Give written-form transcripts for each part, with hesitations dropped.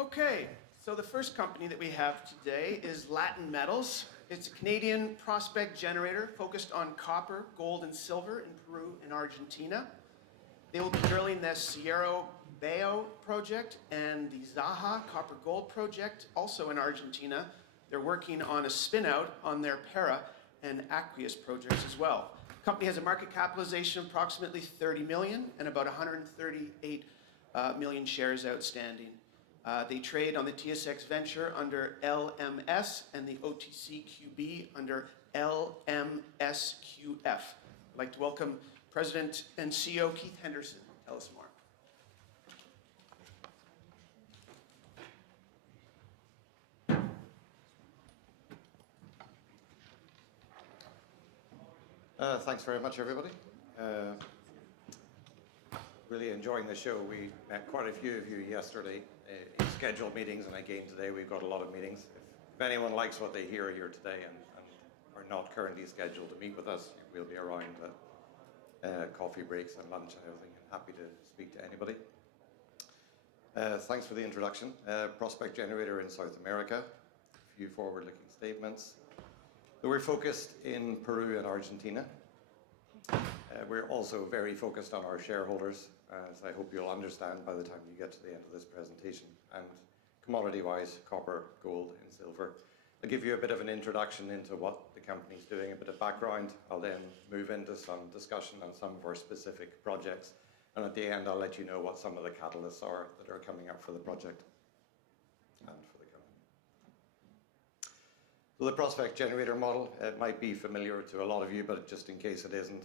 Okay, so the first company that we have today is Latin Metals. It's a Canadian prospect generator focused on copper, gold, and silver in Peru and Argentina. They will be drilling the Cerro Bayo project and the Zaha copper gold project, also in Argentina. They're working on a spin-out on their Para and Aqueous projects as well. The company has a market capitalization of approximately 30 million and about 138 million shares outstanding. They trade on the TSX Venture under LMS and the OTCQB under LMSQF. I'd like to welcome President and CEO Keith Henderson. Tell us more. Thanks very much, everybody. Really enjoying the show. We met quite a few of you yesterday in scheduled meetings, and again today we've got a lot of meetings. If anyone likes what they hear here today and are not currently scheduled to meet with us, we'll be around at coffee breaks and lunch and everything, and happy to speak to anybody. Thanks for the introduction. Prospect generator in South America. A few forward-looking statements. We're focused in Peru and Argentina. We're also very focused on our shareholders, as I hope you'll understand by the time you get to the end of this presentation. And commodity-wise, copper, gold, and silver. I'll give you a bit of an introduction into what the company's doing, a bit of background. I'll then move into some discussion on some of our specific projects. And at the end, I'll let you know what some of the catalysts are that are coming up for the project and for the company. So the prospect generator model, it might be familiar to a lot of you, but just in case it isn't,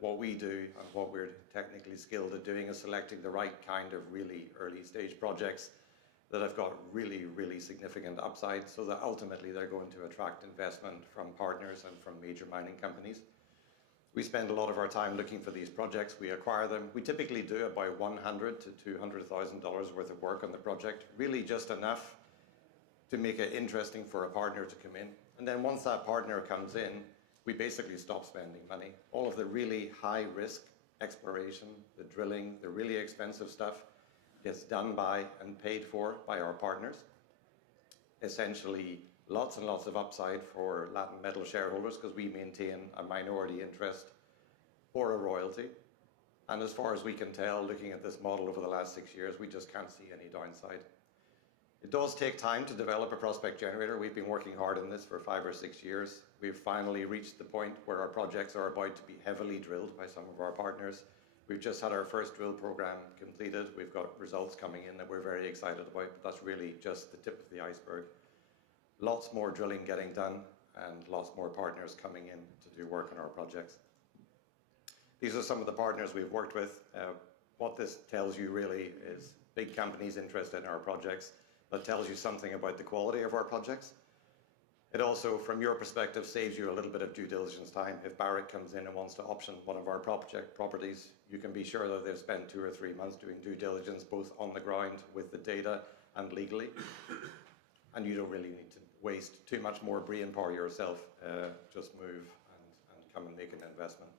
what we do and what we're technically skilled at doing is selecting the right kind of really early stage projects that have got really, really significant upside so that ultimately they're going to attract investment from partners and from major mining companies. We spend a lot of our time looking for these projects. We acquire them. We typically do about $100,000 to $200,000 worth of work on the project, really just enough to make it interesting for a partner to come in. And then once that partner comes in, we basically stop spending money. All of the really high risk exploration, the drilling, the really expensive stuff gets done by and paid for by our partners. Essentially, lots and lots of upside for Latin Metal shareholders because we maintain a minority interest or a royalty. And as far as we can tell, looking at this model over the last 6 years, we just can't see any downside. It does take time to develop a prospect generator. We've been working hard on this for 5 or 6 years. We've finally reached the point where our projects are about to be heavily drilled by some of our partners. We've just had our first drill program completed. We've got results coming in that we're very excited about, but that's really just the tip of the iceberg. Lots more drilling getting done and lots more partners coming in to do work on our projects. These are some of the partners we've worked with. What this tells you really is big companies interested in our projects. That tells you something about the quality of our projects. It also, from your perspective, saves you a little bit of due diligence time. If Barrick comes in and wants to option one of our properties, you can be sure that they've spent 2 or 3 months doing due diligence, both on the ground with the data and legally. And you don't really need to waste too much more brain power yourself. Just move and come and make an investment.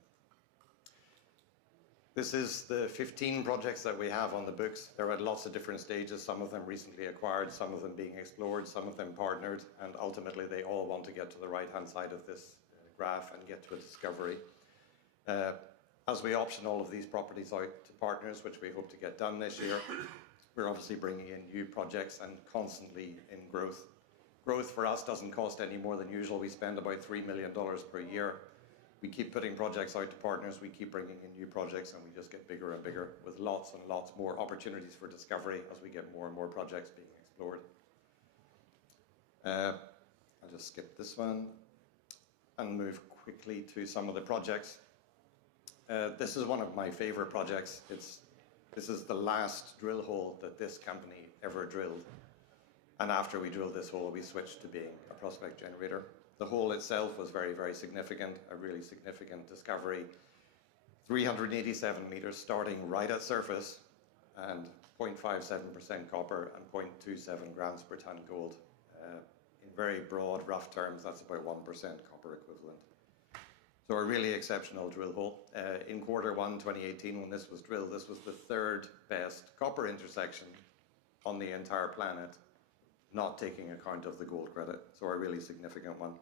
This is the 15 projects that we have on the books. They're at lots of different stages, some of them recently acquired, some of them being explored, some of them partnered, and ultimately they all want to get to the right-hand side of this graph and get to a discovery. As we option all of these properties out to partners, which we hope to get done this year, we're obviously bringing in new projects and constantly in growth. Growth for us doesn't cost any more than usual. We spend about $3 million per year. We keep putting projects out to partners, we keep bringing in new projects, and we just get bigger and bigger with lots and lots more opportunities for discovery as we get more and more projects being explored. I'll just skip this one and move quickly to some of the projects. This is one of my favorite projects. This is the last drill hole that this company ever drilled. And after we drilled this hole, we switched to being a prospect generator. The hole itself was very, very significant, a really significant discovery. 387 meters starting right at surface and 0.57% copper and 0.27 grams per ton gold. In very broad, rough terms, that's about 1% copper equivalent. So a really exceptional drill hole. In Q1 2018, when this was drilled, this was the 3rd best copper intersection on the entire planet, not taking account of the gold credit. So a really significant one.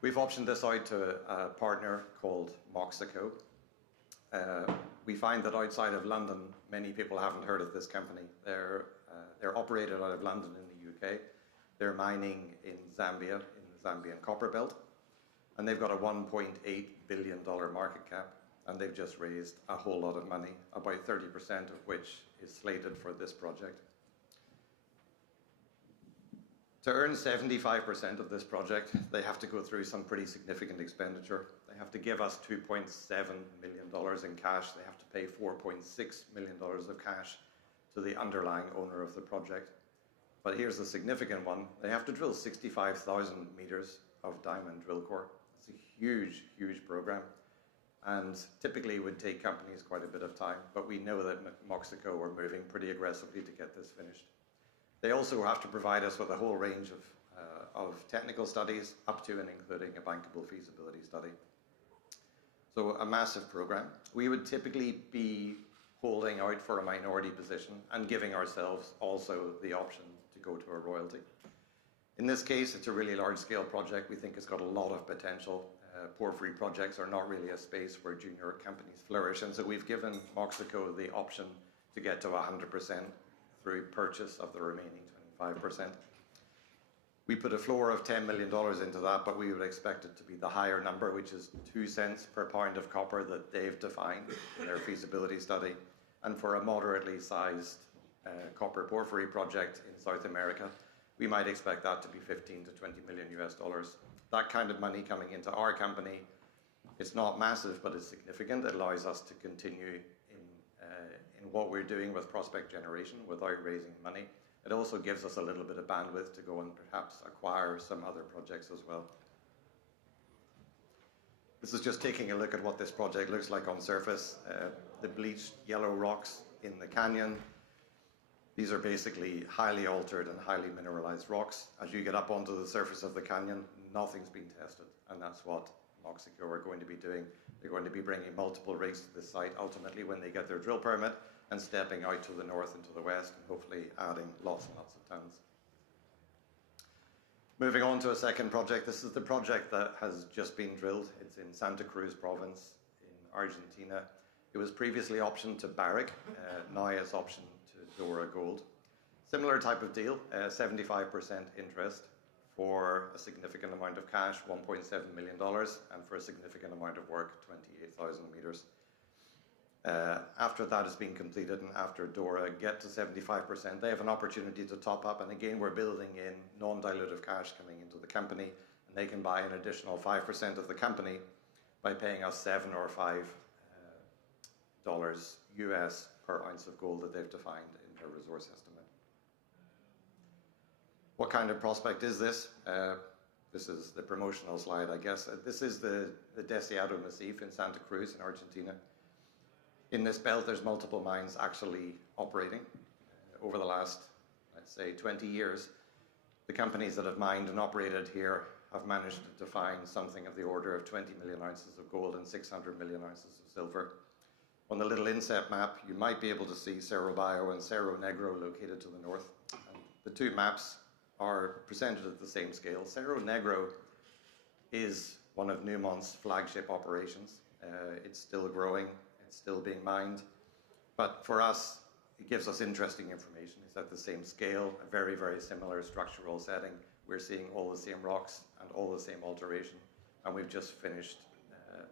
We've optioned this out to a partner called Moxico. We find that outside of London, many people haven't heard of this company. They're operated out of London in the UK. They're mining in Zambia, in the Zambian copper belt. And they've got a $1.8 billion market cap. And they've just raised a whole lot of money, about 30% of which is slated for this project. To earn 75% of this project, they have to go through some pretty significant expenditure. They have to give us $2.7 million in cash. They have to pay $4.6 million of cash to the underlying owner of the project. But here's the significant one. They have to drill 65,000 meters of diamond drill core. It's a huge, huge program. And typically it would take companies quite a bit of time, but we know that Moxico are moving pretty aggressively to get this finished. They also have to provide us with a whole range of technical studies, up to and including a bankable feasibility study. So a massive program. We would typically be holding out for a minority position and giving ourselves also the option to go to a royalty. In this case, it's a really large-scale project. We think it's got a lot of potential. Porphyry projects are not really a space where junior companies flourish, and so we've given Moxico the option to get to 100% through purchase of the remaining 25%. We put a floor of $10 million into that, but we would expect it to be the higher number, which is 2 cents per pound of copper that they've defined in their feasibility study. And for a moderately sized copper porphyry project in South America, we might expect that to be 15 to 20 million US dollars. That kind of money coming into our company, it's not massive, but it's significant. It allows us to continue in what we're doing with prospect generation without raising money. It also gives us a little bit of bandwidth to go and perhaps acquire some other projects as well. This is just taking a look at what this project looks like on surface. The bleached yellow rocks in the canyon. These are basically highly altered and highly mineralized rocks. As you get up onto the surface of the canyon, nothing's been tested, and that's what Moxico are going to be doing. They're going to be bringing multiple rigs to this site ultimately when they get their drill permit, and stepping out to the north and to the west, and hopefully adding lots and lots of tons. Moving on to a second project. This is the project that has just been drilled. It's in Santa Cruz province in Argentina. It was previously optioned to Barrick. Now it's optioned to Dora Gold. Similar type of deal, 75% interest for a significant amount of cash, $1.7 million, and for a significant amount of work, 28,000 meters. After that has been completed and after Dora get to 75%, they have an opportunity to top up. And again, we're building in non-dilutive cash coming into the company, and they can buy an additional 5% of the company by paying us $7 or $5 US per ounce of gold that they've defined in their resource estimate. What kind of prospect is this? This is the promotional slide, I guess. This is the Deseado Massif in Santa Cruz in Argentina. In this belt, there's multiple mines actually operating. Over the last, let's say, 20 years, the companies that have mined and operated here have managed to define something of the order of 20 million ounces of gold and 600 million ounces of silver. On the little inset map, you might be able to see Cerro Bayo and Cerro Negro located to the north. And the two maps are presented at the same scale. Cerro Negro is one of Newmont's flagship operations. It's still growing. It's still being mined, but for us, it gives us interesting information. It's at the same scale, a very, very similar structural setting. We're seeing all the same rocks and all the same alteration, and we've just finished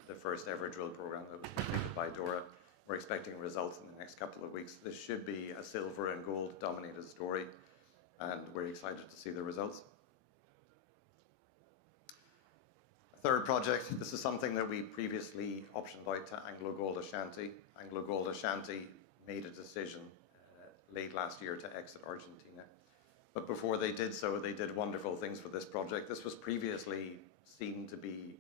the first ever drill program that was completed by Dora. We're expecting results in the next couple of weeks. This should be a silver and gold dominated story, and we're excited to see the results. Third project, this is something that we previously optioned out to AngloGold Ashanti. AngloGold Ashanti made a decision late last year to exit Argentina. But before they did so, they did wonderful things for this project. This was previously seen to be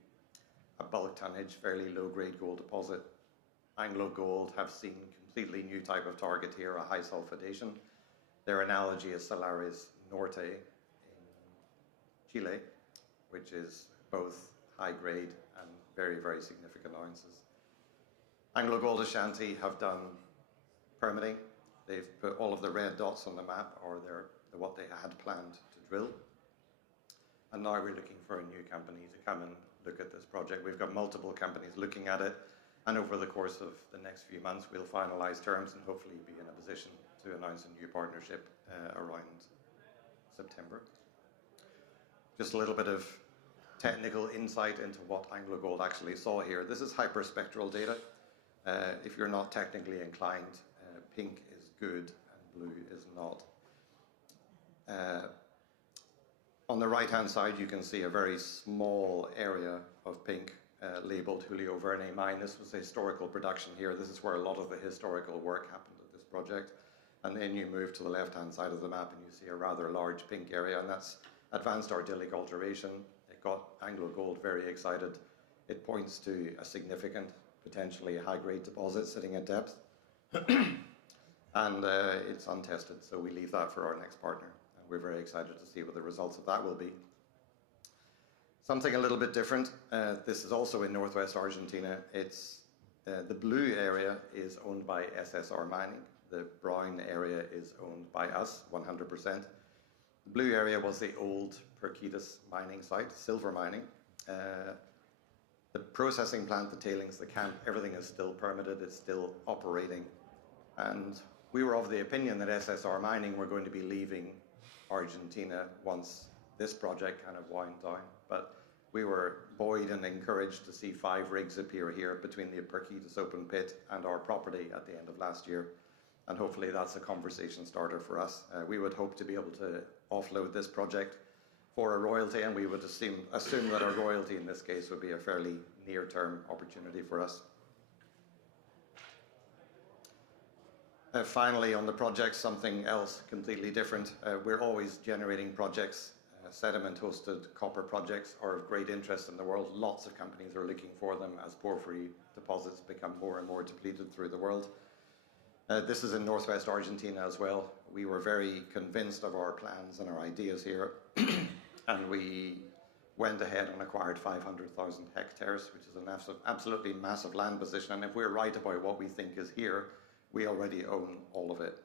a bulk tonnage, fairly low-grade gold deposit. AngloGold have seen completely new type of target here, a high sulfidation. Their analogy is Salares Norte in Chile, which is both high grade and very, very significant ounces. AngloGold Ashanti have done permitting. They've put all of the red dots on the map, or what they had planned to drill. And now we're looking for a new company to come and look at this project. We've got multiple companies looking at it, and over the course of the next few months, we'll finalize terms and hopefully be in a position to announce a new partnership around September. Just a little bit of technical insight into what AngloGold actually saw here. This is hyperspectral data. If you're not technically inclined, pink is good and blue is not. On the right-hand side, you can see a very small area of pink labeled Julio Verne mine. This was historical production here. This is where a lot of the historical work happened at this project. And then you move to the left-hand side of the map and you see a rather large pink area, and that's advanced argillic alteration. It got AngloGold very excited. It points to a significant, potentially high-grade deposit sitting at depth. And it's untested, so we leave that for our next partner. And we're very excited to see what the results of that will be. Something a little bit different. This is also in northwest Argentina. It's the blue area is owned by SSR Mining. The brown area is owned by us, 100%. The blue area was the old Perquitas mining site, silver mining. The processing plant, the tailings, the camp, everything is still permitted, it's still operating. And we were of the opinion that SSR Mining were going to be leaving Argentina once this project kind of wound down. But we were buoyed and encouraged to see 5 rigs appear here between the Perquitas open pit and our property at the end of last year. And hopefully that's a conversation starter for us. We would hope to be able to offload this project for a royalty, and we would assume that a royalty in this case would be a fairly near-term opportunity for us. Finally, on the project, something else completely different. We're always generating projects. Sediment-hosted copper projects are of great interest in the world. Lots of companies are looking for them as porphyry deposits become more and more depleted through the world. This is in northwest Argentina as well. We were very convinced of our plans and our ideas here, and we went ahead and acquired 500,000 hectares, which is an absolutely massive land position. And if we're right about what we think is here, we already own all of it.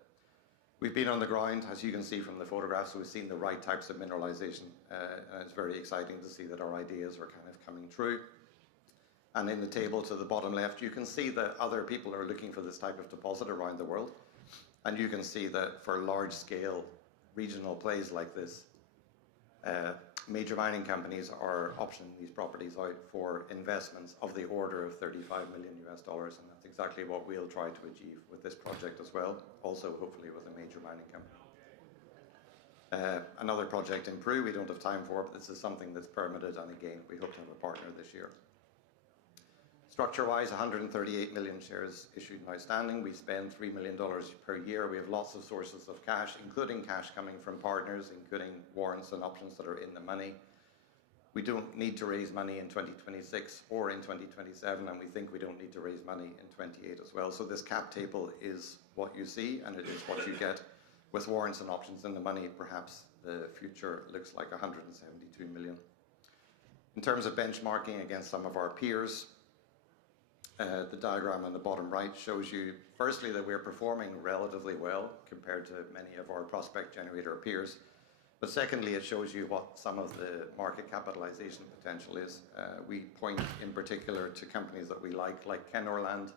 We've been on the ground, as you can see from the photographs, we've seen the right types of mineralization, and it's very exciting to see that our ideas are kind of coming true. And in the table to the bottom left, you can see that other people are looking for this type of deposit around the world. And you can see that for large-scale regional plays like this, major mining companies are optioning these properties out for investments of the order of $35 million US, and that's exactly what we'll try to achieve with this project as well, also hopefully with a major mining company. Another project in Peru we don't have time for, but this is something that's permitted, and again, we hope to have a partner this year. Structure-wise, 138 million shares issued and outstanding. We spend $3 million per year. We have lots of sources of cash, including cash coming from partners, including warrants and options that are in the money. We don't need to raise money in 2026 or in 2027, and we think we don't need to raise money in 28 as well. So this cap table is what you see, and it is what you get. With warrants and options in the money, perhaps the future looks like 172 million. In terms of benchmarking against some of our peers, the diagram on the bottom right shows you, firstly, that we're performing relatively well compared to many of our prospect generator peers. But secondly, it shows you what some of the market capitalization potential is. We point in particular to companies that we like Kenorland.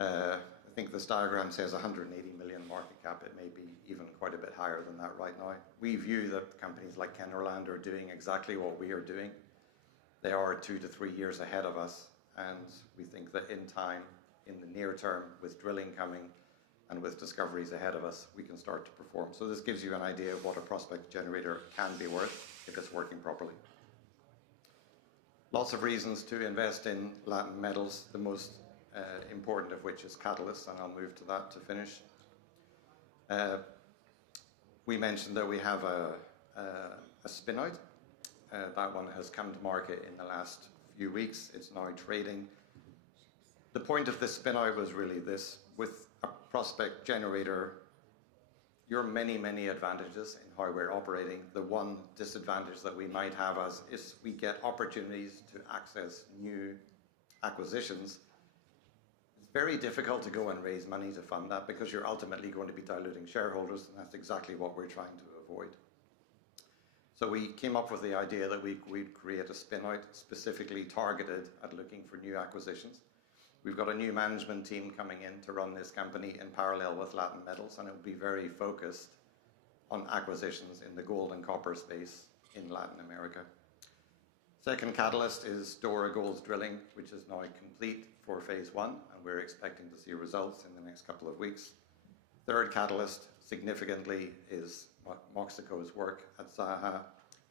I think this diagram says 180 million market cap. It may be even quite a bit higher than that right now. We view that companies like Kenorland are doing exactly what we are doing. They are 2 to 3 years ahead of us. And we think that in time, in the near term, with drilling coming and with discoveries ahead of us, we can start to perform. So this gives you an idea of what a prospect generator can be worth if it's working properly. Lots of reasons to invest in Latin metals, the most important of which is catalysts, and I'll move to that to finish. We mentioned that we have a spin-out. That one has come to market in the last few weeks. It's now trading. The point of this spin-out was really this: with a prospect generator, there are many, many advantages in how we're operating. The one disadvantage that we might have is we get opportunities to access new acquisitions. It's very difficult to go and raise money to fund that because you're ultimately going to be diluting shareholders, and that's exactly what we're trying to avoid. So we came up with the idea that we'd create a spin-out specifically targeted at looking for new acquisitions. We've got a new management team coming in to run this company in parallel with Latin Metals, and it will be very focused on acquisitions in the gold and copper space in Latin America. Second catalyst is Dora Gold's drilling, which is now complete for phase 1, and we're expecting to see results in the next couple of weeks. Third catalyst, significantly, is Moxico's work at Zaha.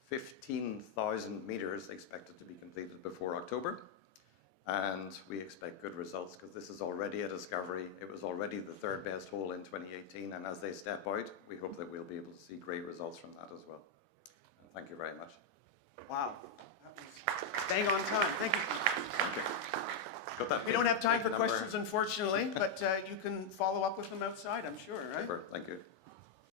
15,000 meters expected to be completed before October, and we expect good results because this is already a discovery. It was already the third best hole in 2018, and as they step out, we hope that we'll be able to see great results from that as well. And thank you very much. Wow. That was bang on time. Thank you. Thank you. We don't have time for questions, unfortunately, but you can follow up with them outside, I'm sure, right? Super. Thank you.